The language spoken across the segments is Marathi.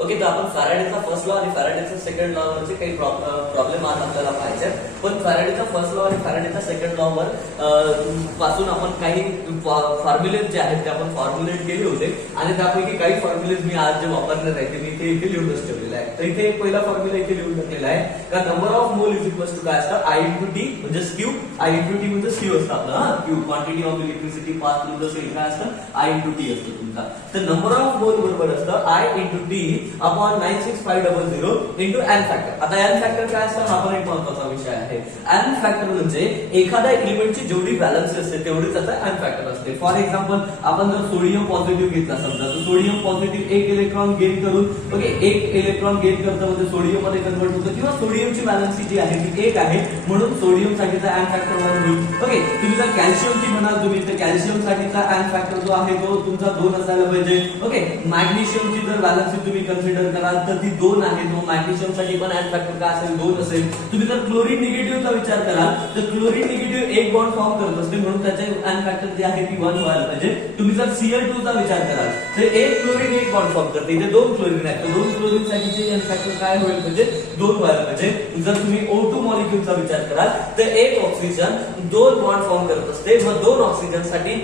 ओके, तर आपण फॅराडेचा फर्स्ट लॉ आणि फॅराडेचा सेकंड लॉ वरचे काही प्रॉब्लेम आज आपल्याला पाहायचे, पण फॅराडेचा फर्स्ट लॉ आणि फॅराडेचा सेकंड लॉ वर पासून आपण काही फॉर्म्युलेज जे आहेत ते आपण फॉर्म्युलेट केले होते आणि त्यापैकी काही फॉर्म्युलेज मी आज जे वापरणार आहे ते मी इथे लिहूनच ठेवलेलं आहे. तर इथे एक पहिला फॉर्म्युला इथे लिहून टाकलेला आहे का number of mole is equal to काय असतं, I इंटू टी म्हणजे क्यू, I इंटू टी म्हणजे क्यू असतं आपलं, Q quantity of electricity pass through the cell काय असतं, I इंटू टी असतं तुमचा. तर नंबर ऑफ मोल बरोबर असतं I into T upon 96500 into n factor. आता n फॅक्टर काय असतं हा पण एक महत्त्वाचा विषय आहे. n फॅक्टर म्हणजे एखाद्या एलिमेंटची जेवढी व्हॅलन्सी असते तेवढीच त्याचा n फॅक्टर असते. फॉर एक्झाम्पल आपण जर सोडियम पॉझिटिव्ह घेतला समजा, तर सोडियम पॉझिटिव्ह एक इलेक्ट्रॉन गेन करून ओके एक इलेक्ट्रॉन गेन करतं म्हणजे सोडियम मध्ये कन्वर्ट होतं किंवा सोडियमची व्हॅलन्सी जी आहे ती एक आहे म्हणून सोडियम साठीचा n फॅक्टर 1 होईल. ओके, तुम्ही जर कॅल्शियमची म्हणाल तुम्ही तर कॅल्शियम साठीचा n फॅक्टर जो आहे तो तुमचा 2 असायला पाहिजे. ओके, मॅग्नेशियमची जर व्हॅलन्सी तुम्ही कन्सिडर कराल तर ती 2 आहे, तो मॅग्नेशियम साठी पण n फॅक्टर काय असेल 2 असेल. तुम्ही जर क्लोरीन निगेटिव्हचा विचार कराल तर क्लोरीन निगेटिव्ह एक बॉन्ड फॉर्म करत असते म्हणून त्याचे n फॅक्टर जे आहे ती 1 व्हायला पाहिजे. तुम्ही जर Cl2 चा विचार कराल तर एक क्लोरीन एक बॉन्ड फॉर्म करते, इथे 2 क्लोरीन आहेत तर 2 क्लोरीन साठीचे n फॅक्टर काय होईल म्हणजे 2 व्हायला पाहिजे. जर तुम्ही O2 मॉलिक्यूलचा विचार कराल तर एक ऑक्सिजन 2 बॉन्ड फॉर्म करत असते मग 2 ऑक्सिजन साठी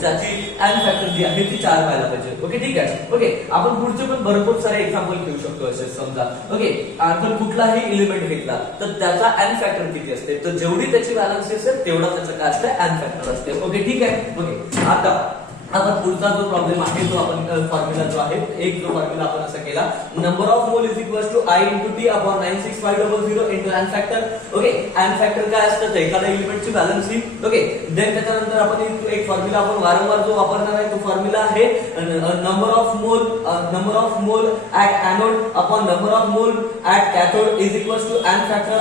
ज्याची n फॅक्टर जी आहे ती 4 व्हायला पाहिजे. ओके, ठीक आहे. ओके, आपण पुढचे पण भरपूर सारे एक्झाम्पल घेऊ शकतो असे समजा. ओके, तर कुठलाही एलिमेंट घेतला तर त्याचा n फॅक्टर किती असते, तर जेवढी त्याची व्हॅलन्सी असेल तेवढा त्याचं काय असतं n फॅक्टर असते. ओके, ठीक आहे. ओके, आता आता पुढचा जो प्रॉब्लेम आहे तो आपण फॉर्म्युला जो आहे एक जो फॉर्म्युला आपण असा केला number of mole is equal to I into T upon 96500 into n factor. Okay, n factor काय असतं तर एखाद्या एलिमेंटची व्हॅलन्सी. ओके, देन त्याच्यानंतर आपण एक फॉर्म्युला आपण वारंवार जो वापरणार आहे तो फॉर्म्युला आहे number of mole at anode upon number of mole at cathode is equal to n factor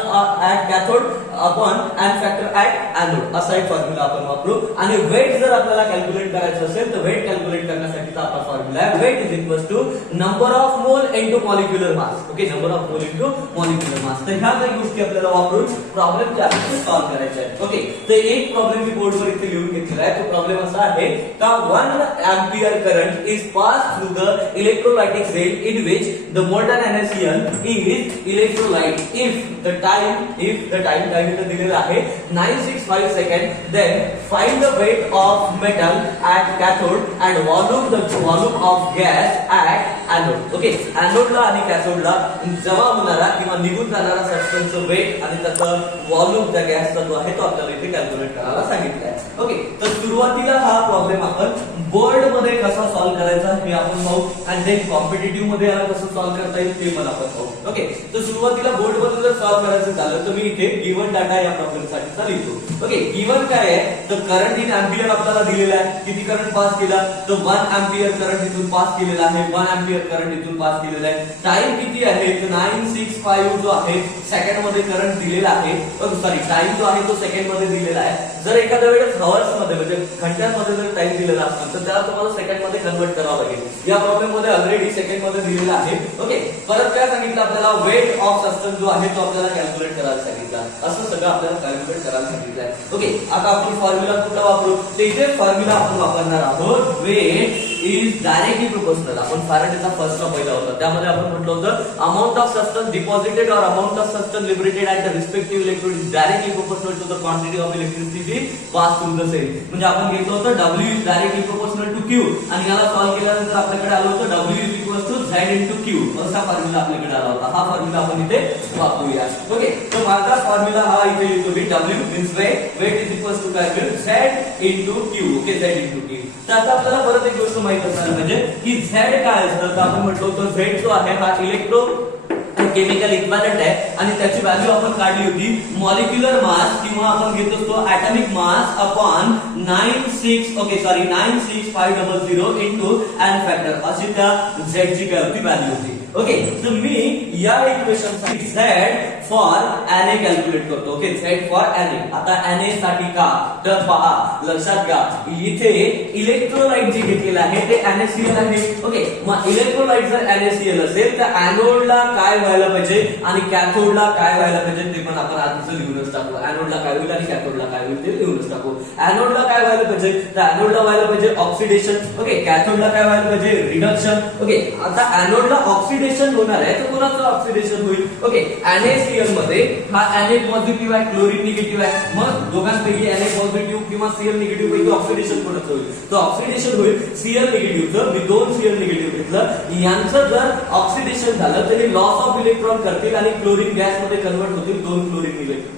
at cathode upon n factor at anode असा एक फॉर्म्युला आपण वापरू. आणि वेट जर आपल्याला कॅल्क्युलेट करायचं असेल तर वेट कॅल्क्युलेट करण्यासाठीचा आपला फॉर्म्युला आहे weight is equal to number of mole into molecular mass. Okay, number of mole into molecular mass. तर ह्या काही गोष्टी आपल्याला वापरून प्रॉब्लेम जे आहे ते सॉल्व्ह करायचे आहे. ओके, तर एक प्रॉब्लेम मी बोर्डवर इथे लिहून घेतलेला आहे. तो प्रॉब्लेम असा आहे का 1 ampere current is pass through the electrolytic cell in which the molten NaCl is electrolyte if the time काय दिलेला आहे 965 second. Then find the weight of metal at cathode and volume of gas at anode. Okay, एनोडला आणि कॅथोडला जमा होणारा किंवा निघून जाणारा सबस्टन्सचं वेट आणि त्याचं व्हॉल्यूम त्या गॅसचा जो आहे तो आपल्याला इथे कॅल्क्युलेट करायला सांगितलं आहे. ओके, तर सुरुवातीला हा प्रॉब्लेम आपण बोर्ड मध्ये कसा सॉल्व्ह करायचा हे आपण पाहू आणि देन कॉम्पिटिटिव्ह मध्ये याला कसं सॉल्व्ह करता येईल ते पण आपण पाहू. ओके, तर सुरुवातीला बोर्ड मध्ये जर सॉल्व्ह करायचं झालं तर मी इथे गिवन डाटा या प्रॉब्लेम साठीचा लिहितो. ओके, गिवन काय आहे तर करंट इन एम्पियर आपल्याला दिलेला आहे. किती करंट पास केला तर 1 एम्पियर करंट इथून पास केलेला आहे. 1 एम्पियर करंट इथून पास केलेला आहे. टाइम किती आहे तर 965 जो आहे सेकंड मध्ये करंट दिलेला आहे. सॉरी, टाइम जो आहे तो सेकंड मध्ये दिलेला आहे. जर एखाद्या वेळेस हवर्स मध्ये म्हणजे घंट्यांमध्ये जर टाइम दिलेला असेल तर त्याला तुम्हाला सेकंड मध्ये कन्वर्ट करावं लागेल. या प्रॉब्लेम मध्ये ऑलरेडी सेकंड मध्ये दिलेला आहे. ओके, परत काय सांगितलं आपल्याला वेट ऑफ सबस्टन्स जो आहे तो आपल्याला कॅल्क्युलेट करायला सांगितलं. असं सगळं आपल्याला कॅल्क्युलेट करायला सांगितलं आहे. ओके, आता आपण फॉर्म्युला कुठला वापरू ते इथे फॉर्म्युला आपण वापरणार आहोत वेट इज डायरेक्टली प्रोपोर्शनल. आपण फॅराडेचा फर्स्ट लॉ पहिला होता त्यामध्ये आपण म्हटलं होतं अमाउंट ऑफ सबस्टन्स डिपॉझिटेड और amount of substance liberated at the respective electrode is directly proportional to the quantity of electricity pass through the cell. म्हणजे आपण घेतलं होतं W is directly proportional to Q आणि याला सॉल्व्ह केल्यानंतर आपल्याकडे आलं होतं W is equal to Z into Q असा फॉर्म्युला आपल्याकडे आला होता. हा फॉर्म्युला आपण इथे वापरूया. ओके, तर माझा फॉर्म्युला हा इथे लिहितो मी W means weight is equal to काय Z into Q. Okay, Z into Q. तर आता आपल्याला परत एक गोष्ट माहित असणार म्हणजे की Z काय असतं तर आपण म्हटलं होतं Z जो आहे हा इलेक्ट्रो केमिकल इक्विव्हॅलंट आहे आणि त्याची व्हॅल्यू आपण काढली होती मॉलिक्युलर मास किंवा आपण घेत असतो atomic mass upon 96500 into n factor अशी त्या Z ची काय होती व्हॅल्यू होती. ओके, तर मी या इक्वेशन साठी Z फॉर Na कॅल्क्युलेट करतो. Okay, Z for Na. आता Na साठी का तर पहा लक्षात घ्या इथे इलेक्ट्रोलाइट जे घेतलेलं आहे ते NaCl आहे. ओके, मग इलेक्ट्रोलाइट जर NaCl असेल तर एनोडला काय व्हायला व्हायला पाहिजे आणि कॅथोडला काय व्हायला पाहिजे ते पण आपण आधीच लिहूनच टाकू. एनोडला काय होईल आणि कॅथोडला काय होईल ते लिहूनच टाकू. एनोडला काय व्हायला पाहिजे, तर एनोडला व्हायला पाहिजे ऑक्सिडेशन. ओके, कॅथोडला काय व्हायला पाहिजे, रिडक्शन. ओके, आता एनोडला ऑक्सिडेशन होणार आहे तर कोणाचं ऑक्सिडेशन होईल, ओके, NaCl मध्ये हा Na पॉझिटिव्ह आहे, क्लोरीन निगेटिव्ह आहे. मग दोघांपैकी Na पॉझिटिव्ह किंवा Cl निगेटिव्ह पैकी ऑक्सिडेशन कोणाचं होईल, तर ऑक्सिडेशन होईल Cl निगेटिव्हचं. मी 2 Cl निगेटिव्ह घेतलं, यांचं जर ऑक्सिडेशन झालं तर हे लॉस ऑफ इलेक्ट्रॉन करतील आणि क्लोरीन गॅस मध्ये कन्वर्ट होतील.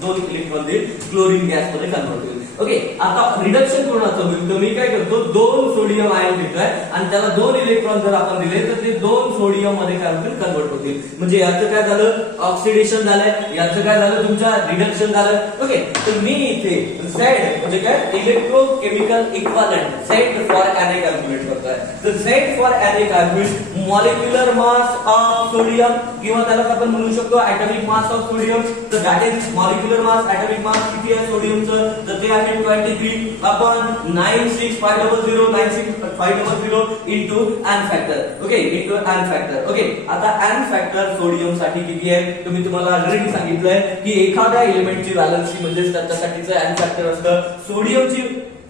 2 इलेक्ट्रॉन देईल, क्लोरीन गॅस मध्ये कन्वर्ट होईल. ओके, आता रिडक्शन कोणाचं होईल, तर मी काय करतो 2 सोडियम आयन घेतोय आणि त्याला 2 इलेक्ट्रॉन जर आपण दिले तर ते 2 सोडियम मध्ये काय होतील, कन्वर्ट होतील. म्हणजे याचं काय झालं, ऑक्सिडेशन झालंय, याचं काय झालं, तुमच्या रिडक्शन झालं. ओके, तर मी इथे Z म्हणजे काय, electrochemical equivalent Z for Na calculate करतोय. तर Z फॉर Na काय होईल, मॉलिक्युलर मास ऑफ सोडियम किंवा त्याला आपण म्हणू शकतो ऍटॉमिक मास ऑफ सोडियम. तर that is molecular mass, atomic mass किती आहे सोडियमचं, तर ते आहे 23 upon 96500 96500 into N factor. Okay, into N factor. Okay, आता एन फॅक्टर सोडियम साठी किती आहे, तर मी तुम्हाला ऑलरेडी सांगितलंय की एखाद्या एलिमेंटची व्हॅलन्सी म्हणजे त्याच्यासाठीचं एन फॅक्टर असतं. सोडियमची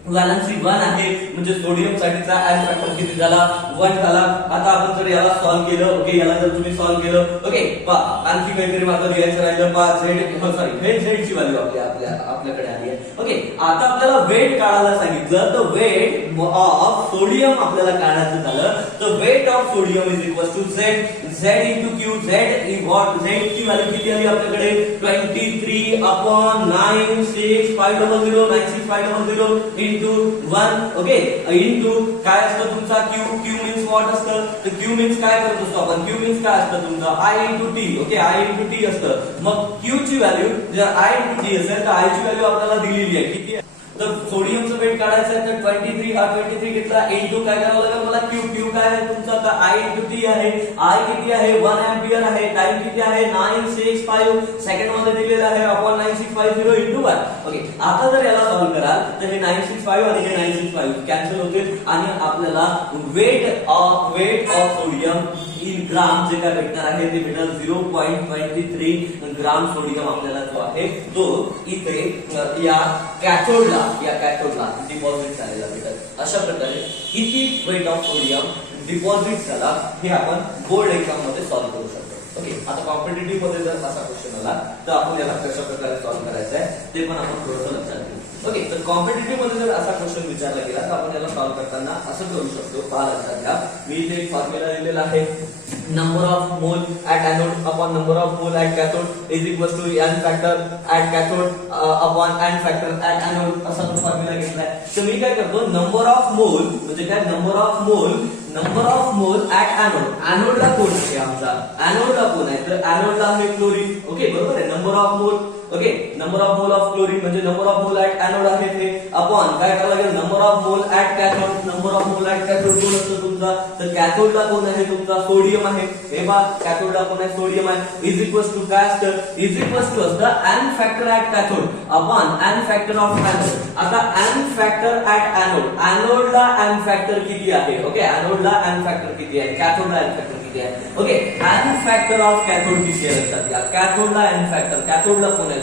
व्हॅलन्सी 1 आहे म्हणजे सोडियम साठीचा एन फॅक्टर किती झाला, 1 झाला. आता आपण जर याला सॉल्व्ह केलं, ओके, याला जर तुम्ही सॉल्व्ह केलं, ओके, पहा आणखी काहीतरी माझं लिहायचं राहिलं. पहा Z ची व्हॅल्यू आपल्याकडे आली आहे. ओके, आता आपल्याला वेट काढायला सांगितलं, तर वेट ऑफ सोडियम आपल्याला काढायचं झालं तर weight of sodium is equal to Z into Q. Z ची व्हॅल्यू किती आली आपल्याकडे, 23 अपॉन 96500 इंटू 1. ओके, इंटू काय असतं तुमचा Q मीन्स व्हॉट असतं, तर Q मीन्स काय करत असतो आपण, Q मीन्स काय असतं तुमचा I into T. Okay, I into T असतं. मग Q ची व्हॅल्यू जर I इंटू T असेल तर I ची व्हॅल्यू आपल्याला दिलेली आहे किती आहे, तर सोडियमचं वेट काढायचं आहे तर 23 हा 23 घेतला इंटू काय करावं लागेल मला Q काय आहे तुमचा, तर I इंटू T आहे. I किती आहे, 1 एंपियर आहे. टाइम किती आहे, 965 सेकंड मध्ये दिलेला आहे अपॉन 9650 इंटू 1. ओके, आता जर याला सॉल्व्ह कराल तर हे 965 आणि हे 965 कॅन्सल होतील आणि आपल्याला वेट ऑफ सोडियम इन ग्राम जे काय भेटणार आहे ते भेटेल 0.23 ग्राम सोडियम आपल्याला जो आहे तो इथे या कॅथोडला डिपॉझिट झालेला भेटेल. अशा प्रकारे किती वेट ऑफ सोडियम डिपॉझिट झाला हे आपण बोर्ड एक्झाम मध्ये सॉल्व्ह करू शकतो. ओके, आता कॉम्पिटिटिव्ह मध्ये जर असा क्वेश्चन आला तर आपण याला कशा प्रकारे सॉल्व्ह करायचं आहे ते पण आपण थोडंसं लक्षात घेऊ. ओके, तर कॉम्पिटिटिव्ह मध्ये जर असा क्वेश्चन विचारला गेला तर आपण याला सॉल्व्ह करताना असं करू शकतो. पहा लक्षात घ्या, मी इथे एक फॉर्म्युला दिलेला आहे, number of mole at anode upon number of mole at cathode is equal to n factor at cathode upon n factor at anode असा तो फॉर्म्युला घेतलाय. तर मी काय करतो, नंबर ऑफ मोल म्हणजे काय, number of mole at anode. एनोडला कोण आहे आमचा, एनोडला कोण आहे, तर एनोडला आहे क्लोरीन. ओके, बरोबर आहे, number of mole. Okay, number of mole of chlorine म्हणजे number of mole at anode आहे ते अपॉन काय करावं लागेल, number of mole at cathode. Number of mole at cathode कोण असतं तुमचा, तर कॅथोडला कोण आहे तुमचा, सोडियम आहे. हे बघा, कॅथोडला कोण आहे, सोडियम आहे. इज इक्वल्स टू काय असतं, इज इक्वल्स टू असतं n factor at cathode upon n factor of anode. आता एन फॅक्टर ऍट एनोड, एनोडला एन फॅक्टर किती आहे, ओके, एनोडला एन फॅक्टर किती आहे, कॅथोडला एन फॅक्टर किती आहे. Okay, N factor of cathode किती आहे लक्षात घ्या, कॅथोडला एन फॅक्टर, कॅथोडला कोण आहे,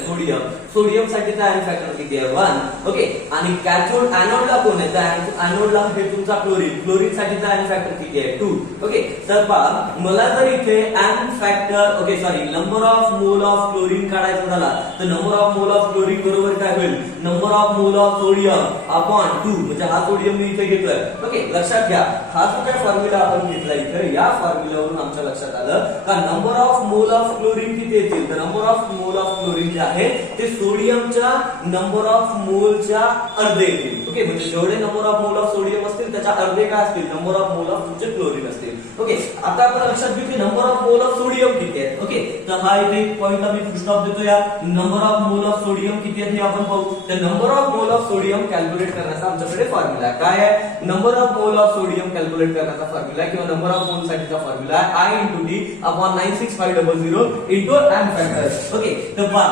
सोडियम साठीचा एन फॅक्टर किती आहे, 1. ओके, आणि कॅथोड एनोडला कोण आहे, तर एनोडला हे तुमचा क्लोरीन साठीचा एन फॅक्टर किती आहे, 2. ओके, तर पहा मला जर इथे N factor, okay sorry, number of mole of chlorine काढायचा झाला तर number of mole of chlorine बरोबर काय होईल, number of mole of sodium upon 2 म्हणजे हा सोडियम मी इथे घेतोय. ओके, लक्षात घ्या, हा जो काय फॉर्म्युला आपण घेतला इथे, या फॉर्म्युल्यावरून आमच्या लक्षात आलं का number of mole of chlorine किती येतील, तर number of mole of chlorine जे आहे ते सोडियमच्या नंबर ऑफ मोलच्या अर्धे येतील. ओके, म्हणजे जेवढे number of mole of sodium असतील त्याच्या अर्धे काय असतील, नंबर ऑफ मोल ऑफ तुमचे क्लोरीन असतील. ओके, आता आपण लक्षात घेऊ की number of mole of sodium किती आहे. ओके, तर हा इथे पॉइंटला मी फुल स्टॉप देतो. या number of mole of sodium किती आहे हे आपण पाहू. तर number of mole of sodium calculate करण्याचा आमच्याकडे फॉर्म्युला आहे. काय आहे, number of mole of sodium calculate करण्याचा फॉर्म्युला किंवा नंबर ऑफ मोल साठीचा फॉर्म्युला आहे I × D upon 96500 into N factor. Okay, तर पहा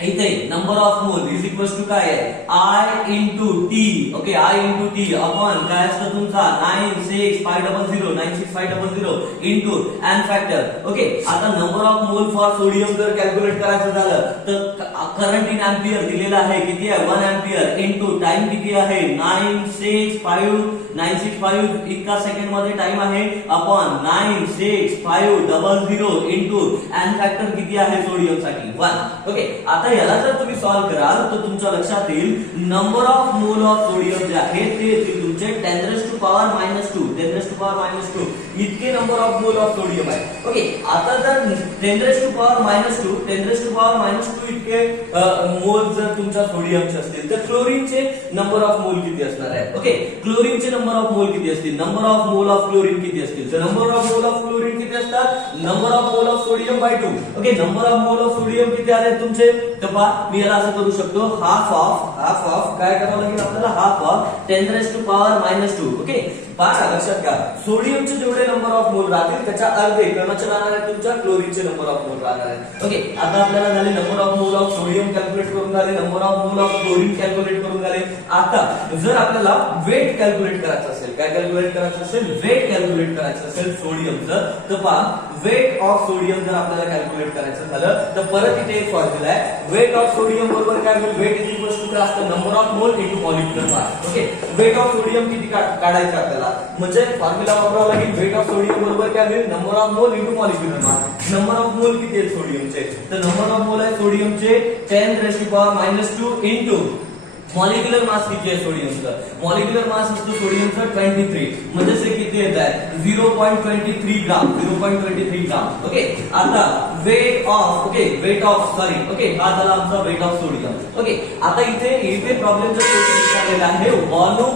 इथे number of mole is equal to काय आहे I into T. Okay, I into T upon काय असतं तुमचा 96500 96500 इंटू एन फॅक्टर. ओके, आता नंबर ऑफ मोल फॉर सोडियम जर कॅल्क्युलेट करायचं झालं तर करंट इन एम्पियर दिलेला आहे किती आहे 1 एम्पियर इंटू टाइम किती आहे 965 इतका सेकंड मध्ये टाइम आहे अपॉन 96500 इंटू एन फॅक्टर किती आहे सोडियम साठी 1. ओके, आता याला जर तुम्ही सॉल्व्ह कराल तर तुमच्या लक्षात येईल number of mole of sodium जे आहे ते येतील तुमचे 10⁻², 10⁻² इतके number of mole of sodium आहे. ओके, आता जर 10⁻², 10⁻² इतके मोल जर तुमच्या सोडियमचे असतील तर क्लोरीनचे नंबर ऑफ मोल किती असणार आहे. ओके, क्लोरीनचे नंबर ऑफ मोल किती असतील, number of mole of chlorine किती असतील, तर number of mole of chlorine किती असतात, number of mole of sodium by 2. Okay, number of mole of sodium किती आले तुमचे, तर पहा मी याला असं करू शकतो हाफ ऑफ काय करावं लागेल आपल्याला हाफ ऑफ 10⁻². ओके, पहा लक्षात घ्या सोडियमचे जेवढे नंबर ऑफ मोल राहतील त्याच्या अर्धे कोणाचे राहणार आहेत तुमच्या क्लोरीनचे नंबर ऑफ मोल राहणार आहेत. ओके, आता आपल्याला झाले number of mole of sodium calculate करून झाले, number of mole of chlorine calculate करून झाले. आता जर आपल्याला वेट कॅल्क्युलेट करायचं असेल, काय कॅल्क्युलेट करायचं असेल, वेट कॅल्क्युलेट करायचं असेल सोडियमचं, तर पहा वेट ऑफ सोडियम जर आपल्याला कॅल्क्युलेट करायचं झालं तर परत इथे एक फॉर्म्युला आहे. वेट ऑफ सोडियम बरोबर काय होईल, वेट इज इक्वल टू काय असतं number of mole into molecular mass. Okay, weight of sodium किती काढायचं आपल्याला, म्हणजे फॉर्म्युला वापरावा लागेल. वेट ऑफ सोडियम बरोबर काय होईल number of mole into molecular mass. Number of mole किती आहे सोडियमचे, तर नंबर ऑफ मोल आहे सोडियमचे 10⁻² इंटू मॉलिक्युलर मास किती आहे सोडियमचं, मॉलिक्युलर मास असतो सोडियमचं 23, म्हणजे ते किती येत आहे 0.23 ग्राम, 0.23 ग्राम. ओके, आता वेट ऑफ ओके हा झाला आमचा वेट ऑफ सोडियम. ओके, आता इथे प्रॉब्लेमचा शेवटी विचारलेला आहे volume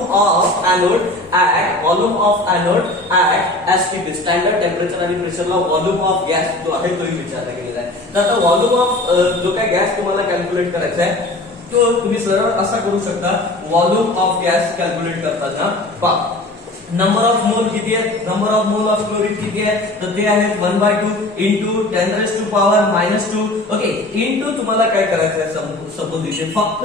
of anode at STP standard temperature आणि प्रेशरला व्हॉल्यूम ऑफ गॅस जो आहे तोही विचारला गेलेला आहे. तर आता व्हॉल्यूम ऑफ जो काय गॅस तुम्हाला कॅल्क्युलेट करायचा आहे तो तुम्ही सरळ असा करू शकता. व्हॉल्यूम ऑफ गॅस कॅल्क्युलेट करताना पहा नंबर ऑफ मोल किती आहे, number of mole of chlorine किती आहे, तर ते आहेत 1/2 इंटू 10⁻². ओके, इंटू तुम्हाला काय करायचं आहे सपोज इथे फक्त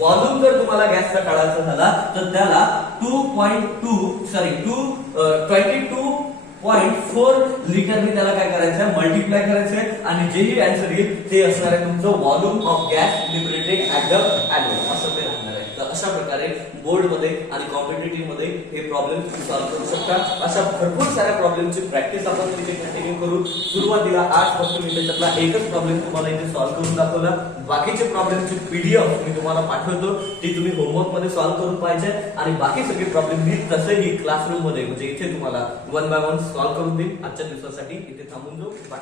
व्हॉल्यूम जर तुम्हाला गॅसचा काढायचा झाला तर त्याला 22.4 लिटरनी त्याला काय करायचं आहे मल्टिप्लाय करायचं आहे आणि जेही आन्सर येईल ते असणार आहे तुमचं volume of gas liberated at the anode असं ते राहणार आहे. तर अशा प्रकारे बोर्ड मध्ये आणि कॉम्पिटिटिव्ह मध्ये हे प्रॉब्लेम सॉल्व्ह करू शकता. अशा भरपूर साऱ्या प्रॉब्लेमची प्रॅक्टिस आपण तिथे कंटिन्यू करू. सुरुवातीला आज फक्त मी त्याच्यातला एकच प्रॉब्लेम तुम्हाला इथे सॉल्व्ह करून दाखवला. बाकीचे प्रॉब्लेमची पीडीएफ मी तुम्हाला पाठवतो, ती तुम्ही होमवर्क मध्ये सॉल्व्ह करून पाहिजे आणि बाकी सगळे प्रॉब्लेम मी तसेही क्लासरूम मध्ये म्हणजे इथे तुम्हाला 1 by 1 सॉल्व्ह करून देईन. आजच्या दिवसासाठी इथे थांबून जाऊ. बाय.